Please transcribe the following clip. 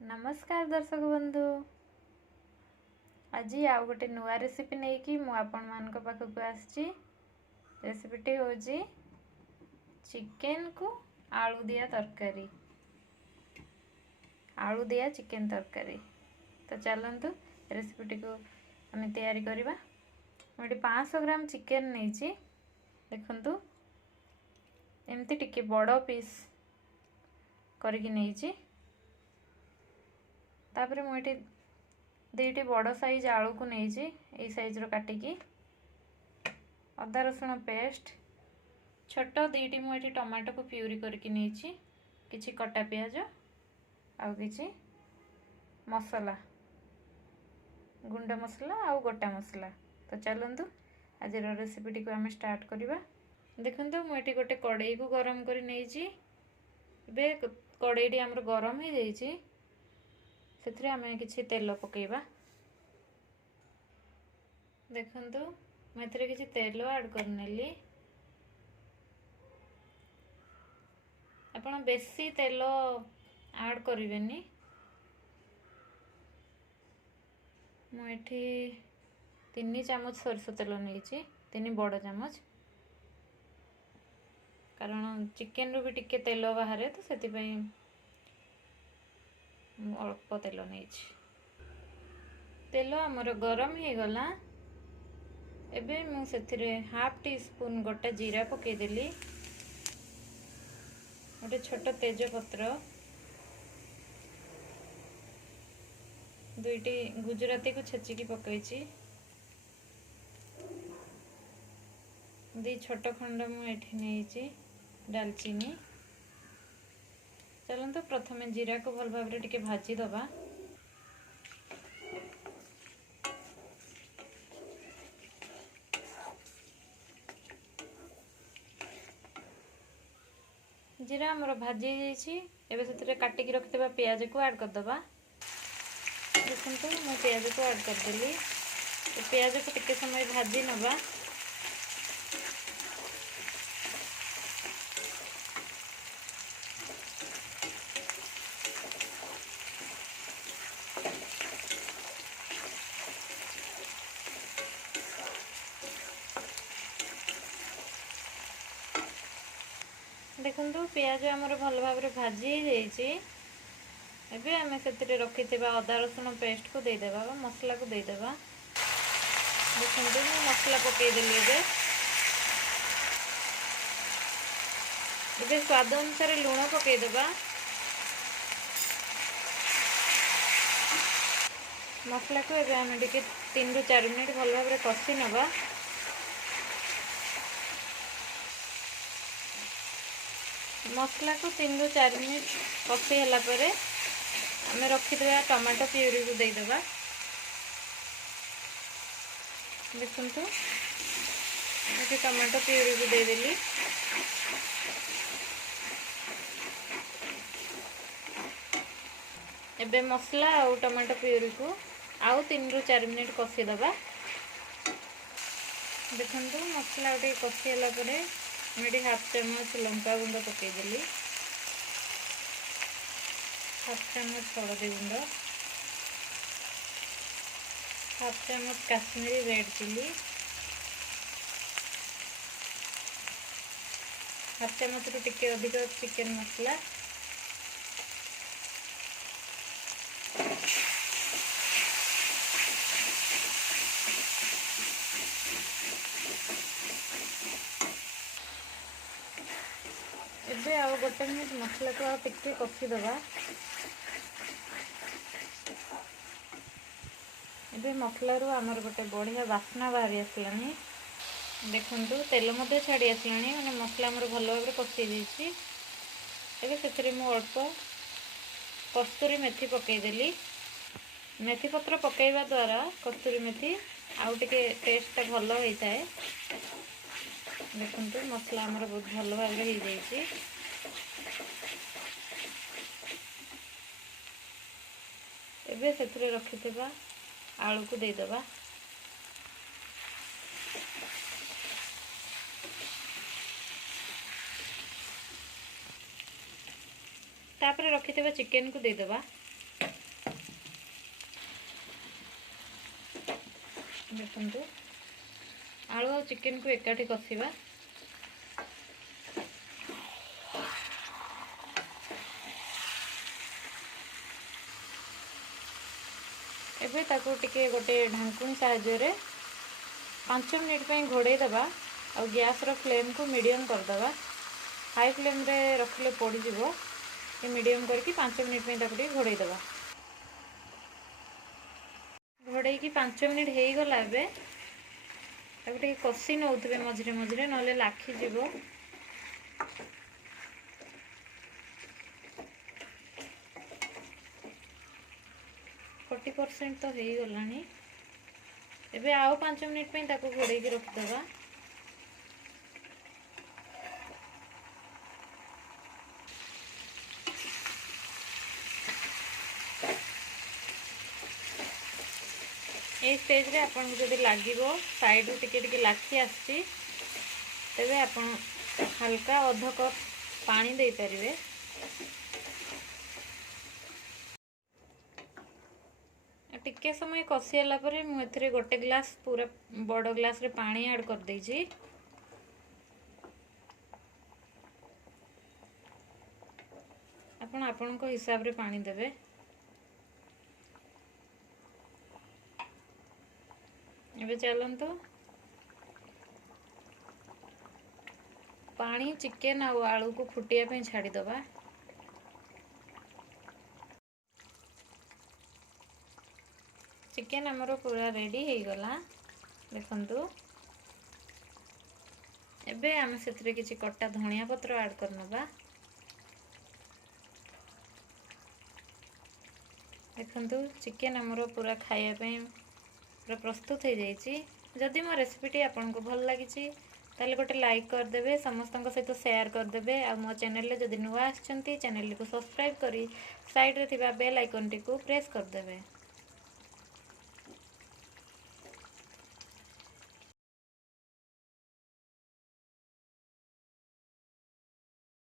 नमस्कार दर्शक बंधु। आज आउ गोटे नुआ रेसिपी नहीं कि आपण मान पाखक आसी। रेसिपीटी हूँ चिकेन को आलू दिया तरकारी, आलू दिया चिकेन तरकारी। तो चलतु रेसिपीटी को आम तैयारी करवा। मुझे 500 ग्राम चिकेन नहीं देखु एमती टिके बड़ पीस करके नहीं। तापर मुझे दुईटी बड़ साइज आलू को नहीं यही साइज रो काटिकी अदा रसुण पेस्ट छोट दुईटी मुझे टमाटो को प्यूरी करके नहीं किछि कटा प्याज आउ किछि मसला गुंड मसला आउ गोटा मसला। तो चलतु आज रेसिपीटी को आम स्टार्ट करवा। देखु मुझे गोटे कड़ई को गरम कर नहीं कड़ईटी आमर गरम हो जाइए से आम कि तेल पकेबा। देखु मुझे किसी तेल ऐड करनेली। आपण बेसी तेल ऐड करें। मुझे 3 चामच सरसों तेल नहीं 3 बड़ चामच, कारण चिकेन रू भी टिके तेल बाहर तो से अल्प तेल नहीं। तेल आमर गरम हो गला। एबे मु सेथिरे हाफ टी स्पून गोटा जीरा पकेदेली, गोटे छोट तेज पत्र, दुईटी गुजराती को छेचिकी पकईची, दी छोट खंड मुझे नहीं डालचीनी। चलते प्रथम जीरा को भल भाव टिके भाजी दबा। जीरा आमर भाजी एबे से काटिकी रखिथिबा प्याज को ऐड करदबा। देखु मैं प्याज को ऐड करदेली। प्याज को टिके समय भाजी नबा। देखु प्याज आमर भल भाव भाजी एबे आम से रखि अदा रसुण पेस्ट को देदेबा मसला को देदेबा। देखु मसला पकईदेली। एबे स्वाद अनुसार लुण पकईदेबा। मसला को एबे आम टिके 3 ରୁ 4 मिनट भल भाव कषि नबा। मसला को 3 ରୁ 4 मिनट कषि होला परे आम रखिदेबा टमाटो प्यूरी को देदेबा। देखु ये टमाटो प्यूरी को देदेली। एबे मसला और टमाटो प्यूरी को आउ 3 ରୁ 4 मिनट कषिदेबा। देखु मसला गोटे कषि होला परे मुझे हाफ चामच लंका गुंड पकईदेली, हाफ चामच हलदी गुंड, हाफ चामच काश्मीरी रेड चिली, हाफ चामच रू टिके अधिक चिकेन मसला, एबे आ गोटे मिनिट मसला को टिके कषिदेबा। एबे मसला रू आमर गोटे बढ़िया बास्ना बाहरी आसलानी। देखु तेल मध्य छाड़ी आसलानी, माने मसला आमर भल भाव कषि जाइए। एबे से मु अल्प कस्तूरी मेथी पकईदेली। मेथी पत्र पकईवा द्वारा कस्तूरी मेथी आउ टिके टेस्ट भल होता है। देखु मसला आमर बहुत भल भाव हो जाइए। एबे से रखिथिबा आलू को देदेबा। तापर रखिथिबा चिकेन को देदेबा। देखंतु आलू और चिकन को एकाठी कषिबा। एबे ताको टिके गोटे ढांकुणी साहाय्य 5 मिनिट पे घोड़े दबा और गैस रो फ्लेम को मीडियम कर दबा। हाई फ्लेम रे रखले पड़ी जीवो, ये मीडियम करके 5 मिनिट पे ताको टिके घोड़े दबा। घोड़े की 5 मिनिट हे गला एबे ताको टिके कषि नउतबे मझरे मझरे नले लाखी जीवो। 40% तो हे गलानी। एबे आओ 5 मिनिट पे ताको घोड़े की रख दबा। ए स्टेज रे आपन जदि लागिवो साइड रे टिके टिके लाखी आसी तेबे आपन हल्का आधा कप पानी दे परिवे। टिके समय कषि होला परे मु एथिरे गोटे ग्लास पूरा बड़ ग्लास रे पानी ऐड कर देछि। आपन को हिसाब रे पानी देबे। एबे चलंतु पानी चिकन आ आलू को फुटिया पे छाड़ी दबा। चिकन हमरो पूरा रेडी हे गला देखंतु। एबे हम सेथरे किछि कट्टा धनिया पत्र ऐड करनबा। देखंतु चिकन हमरो पूरा खाया पे पूरा प्रस्तुत हो जाइए। जदि मो रेसिपीटी आपको भल लगी ताले गोटे लाइक करदे, समस्त सहित शेयर करदे। आ मो चैनल रे जदि नुआ आछंती चैनल को सब्सक्राइब करी साइड रे थिबा बेल आइकन टी को प्रेस करदे।